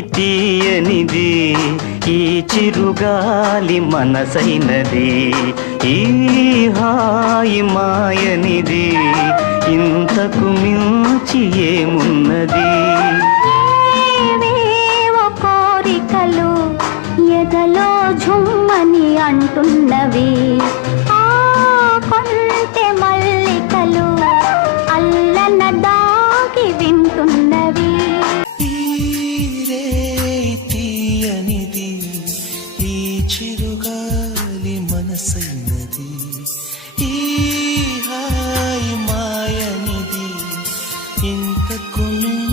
తీయనిది ఈ చిరుగాలి మనసైనది ఈ హాయి మాయనిది ఇంతకు మించి ఏమున్నది? కోరికలు ఎదలో జుమ్మని అంటున్నవి లేని మనసైనది. ఈ హాయి మాయనిది. ఇంతకు మించి